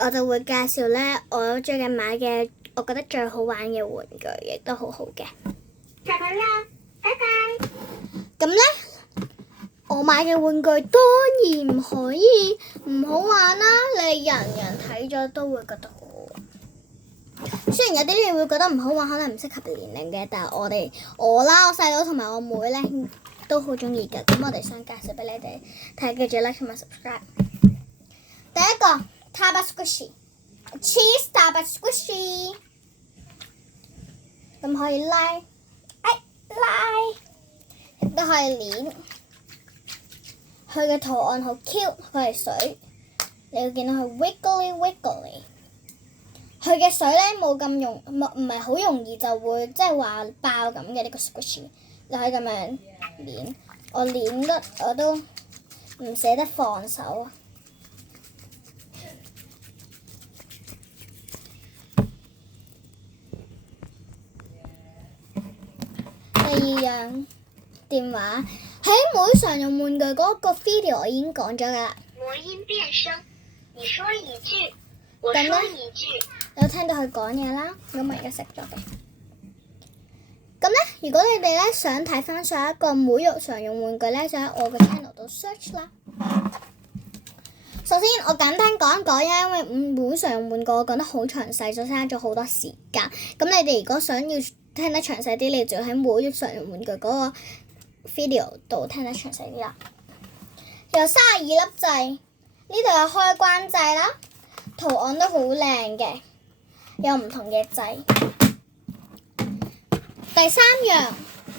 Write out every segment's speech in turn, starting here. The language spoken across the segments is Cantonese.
我就會介紹呢我最近買嘅我覺得最好玩嘅玩具，亦都好好嘅。小朋友，拜拜。咁呢，我買嘅玩具當然唔可以唔好玩啦，你人人睇咗都會覺得好好玩。雖然有啲你會覺得唔好玩，可能唔適合年齡嘅，但係我細佬同埋我妹呢都好中意㗎。咁我哋想介紹俾你哋睇，記住 like 同埋 subscribe。第一個 Taba Squishy Cheese Taba Squishy， 咁可以拉，亦都可以攣。佢嘅圖案好 cute， 佢係水，你會見到佢 wiggly。佢嘅水呢冇咁唔係好容易就會即係話爆咁嘅呢個 squishy， 你可以咁樣攣。我攣得我都唔捨得放手啊！第二樣電話喺每常用玩具嗰個 video 我已經講咗㗎啦。魔音變聲，你說一句，我說一句。有聽到佢講嘢啦，咁我而家識咗嘅。咁呢，如果你哋呢想睇翻上一個每日常用玩具呢，就喺我嘅 channel 度 search 啦。首先我簡單講一講，因為每日常用玩具我講得好詳細，就嘥咗好多時間。咁你哋如果想要聽得詳細啲，你就要喺每日常用玩具嗰個 video 度聽得詳細啲啦。有32粒掣，呢度有開關掣啦，圖案都好靚嘅。有唔同嘅掣。第三樣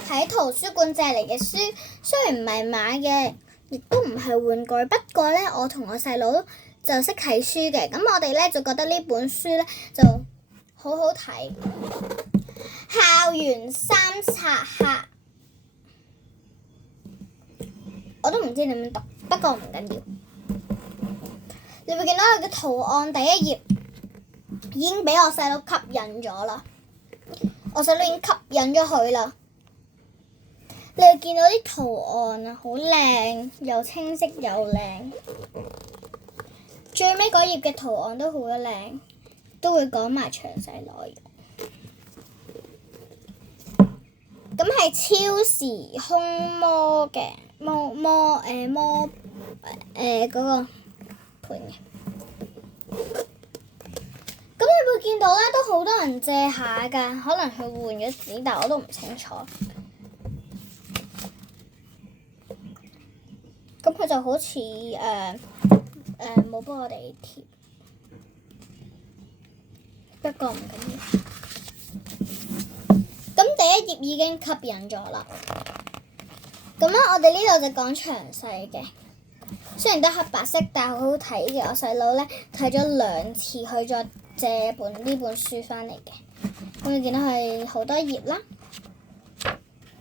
喺圖書館借嚟嘅書，雖然唔係買嘅，亦都唔係玩具，不過呢，我同我細佬就識睇書嘅，咁我哋呢就覺得呢本書呢就好好睇。校園三冊客，我都唔知點樣讀，不過唔緊要。你會見到佢嘅圖案第一頁已經俾我細佬吸引咗啦，我細佬已經吸引咗佢啦。你會見到啲圖案啊，好靚，又清晰又靚。最尾嗰頁嘅圖案都好靚，都會講埋詳細內容。咁係超時空魔嘅嗰個盤嘅。咁你會見到咧，都好多人借下㗎，可能佢換咗紙，但我都唔清楚。咁佢就好似冇幫我哋貼，不過唔緊要。咁第一頁已經吸引咗啦。咁咧，我哋呢度就講詳細嘅。雖然都黑白色，但係好好睇嘅。我細佬咧睇咗2次，去再借呢本書翻嚟嘅。咁你見到係好多頁啦，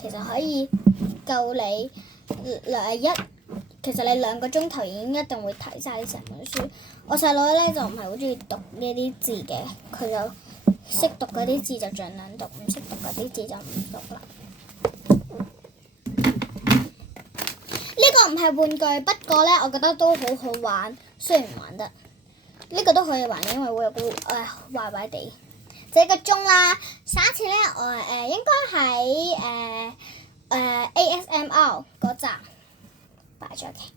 其實可以夠你其實你2個鐘頭已經一定會睇晒呢成本書。我細佬咧就唔係好中意讀呢啲字嘅，佢就識讀嗰啲字就盡量讀，唔識讀嗰啲字就唔讀啦。呢個唔係玩具，不過咧我覺得都好好玩，雖然唔玩得。呢個都可以玩，因為會有個壞壞地。這個鐘啦，上一次咧我應該喺ASMR 嗰集擺咗嘅。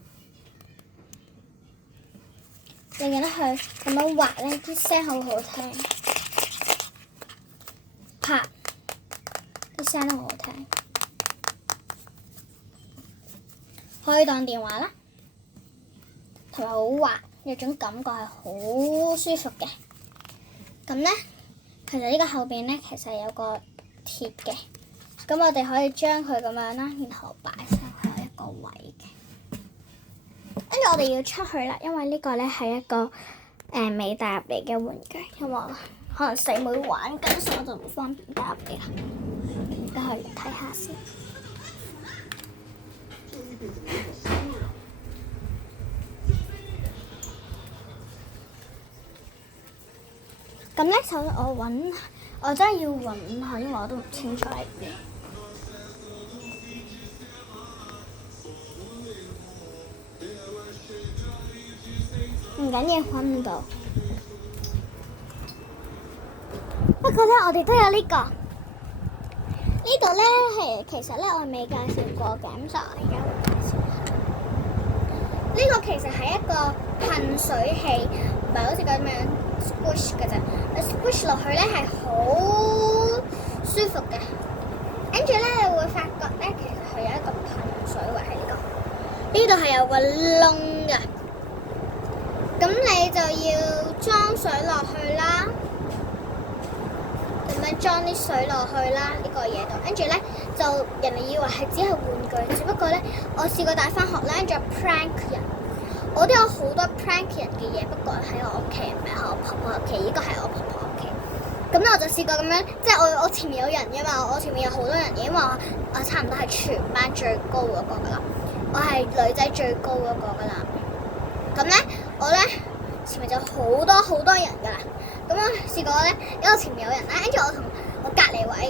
你見到佢咁樣滑咧，啲聲好好聽，啪，啲聲都好好聽。可以當電話啦，同埋好滑，有種感覺係好舒服嘅。咁呢，其實呢個後邊呢，其實有個鐵嘅，咁我哋可以將佢咁樣啦，然後擺上去一個位嘅。跟住我哋要出去啦，因為呢個呢係一個未帶入嚟嘅玩具，因為可能細妹玩緊，所以我就唔方便帶入嚟啦。而家去睇下先。咁呢，首先我真係要揾下，因為我都唔清楚喺邊。唔緊要，揾唔到。不過咧，我哋都有呢個。呢度咧係其實咧我未介紹過嘅，咁就我而家會介紹下。呢個其實係一個噴水器，唔係好似咁樣 squish 嘅啫。你 squish 落去咧係好舒服嘅。跟住咧你會發覺咧，其實佢有一個噴水位喺呢度。呢度係有個窿㗎。咁你就要裝水落去啦。咁樣裝啲水落去啦，呢個嘢度，跟住咧就人哋以為係只係玩具，只不過咧我試過帶翻學咧，仲有 prank 人，我都有好多 prank 人嘅嘢，不過喺我屋企，唔係喺我婆婆屋企，呢個係我婆婆屋企。咁咧我就試過咁樣，即係我前面有人嘅嘛，我前面有好多人嘅，因為我差唔多係全班最高嗰個噶啦，我係女仔最高嗰個噶啦。咁咧我咧前面就好多人噶啦。咁我試過咧，因為前面有人啦，跟住我同我隔離位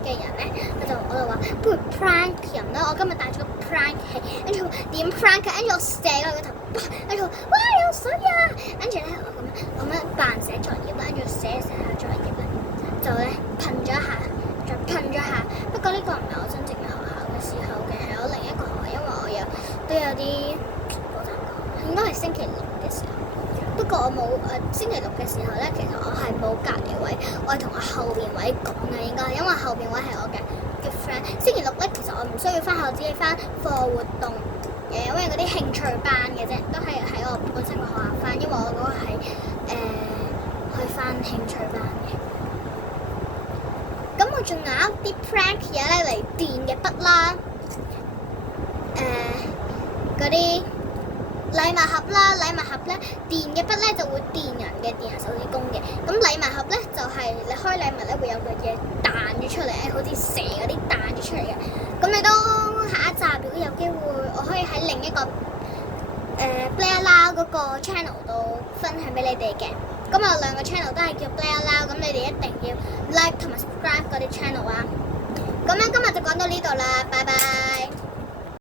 嘅人咧，我就話不如 prank 人啦，我今日帶咗個 prank 器，跟住點 prank，跟住我射落佢個頭，跟住哇有水啊，跟住咧我咁樣扮寫作業啦，跟住寫下作業咧，就咧噴咗一下，再噴咗下。不過呢個唔係我真正嘅學校嘅時候嘅，係我另一個學校，因為我都有啲好難講，應該係星期六嘅時候。不過我冇星期六嘅時候咧，其實我係冇隔離位，我係同我後邊位講嘅應該，因為後邊位係我嘅 friend。星期六咧，其實我唔需要翻學，只係翻課外活動因為嗰啲興趣班嘅啫，都係喺我本身個學校翻，因為我嗰個係去翻興趣班嘅。咁我仲有一啲 prank 嘢咧嚟電嘅筆啦，嗰啲禮物盒啦，禮物盒咧電嘅筆咧就會電人嘅，電人手指公嘅。咁禮物盒咧就係你開禮物咧會有個嘢彈咗出嚟，好似蛇嗰啲彈咗出嚟嘅。咁你都下一集如果有機會，我可以喺另一個Play Aloud 嗰個 channel 度分享俾你哋嘅。咁我兩個 channel 都係叫 Play Aloud，咁你哋一定要 like 同埋 subscribe 嗰啲 channel 啊。咁樣今日就講到呢度啦，拜拜。